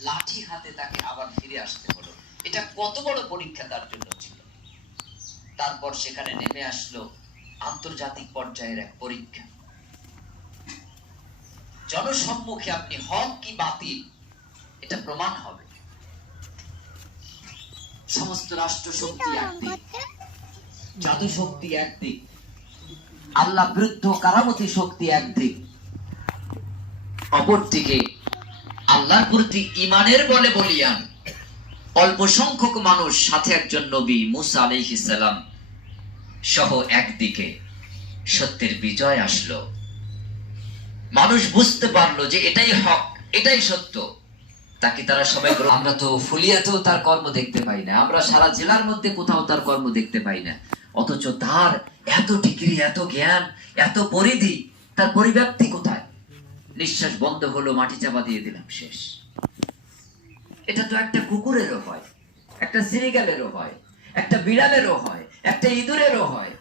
লাঠি হাতে তাকে আবার ফিরে আসতে হলো। এটা কত বড় পরীক্ষা তার জন্য ছিল। তারপর সেখানে নেমে আসলো আন্তর্জাতিক পর্যায়ের এক পরীক্ষা। জনসম্মুখে আপনি হক কি বাতিল এটা প্রমাণ হবে। সমস্ত রাষ্ট্র শক্তি একদিক জাদু শক্তি একদিক আল্লাহ বিরুদ্ধ কারামতি শক্তি একদিক। অপরদিকে আল্লাহর প্রতি ইমানের বলে বলিয়ান অল্প সংখ্যক মানুষ সাথে একজন নবী মুসা আলাইহিস সালাম সহ একদিকে সত্যের বিজয় আসলো। মানুষ বুঝতে পারল যে এটাই হক, এটাই সত্য। তাকে তারা সবাই আমরা তো ফুলিয়াতেও তার কর্ম দেখতে পাই না। আমরা সারা জেলার মধ্যে কোথাও তার কর্ম দেখতে পাই না। অথচ তার এত ডিগ্রি, এত জ্ঞান, এত পরিধি, তার পরিব্যাপ্তি কোথায়? নিঃশ্বাস বন্ধ হলো, মাটি চাপা দিয়ে দিলাম, শেষ। এটা তো একটা কুকুরেরও হয়, একটা সিরিগালেরও হয়, একটা বিড়ালেরও হয়, একটা ইঁদুরেরও হয়।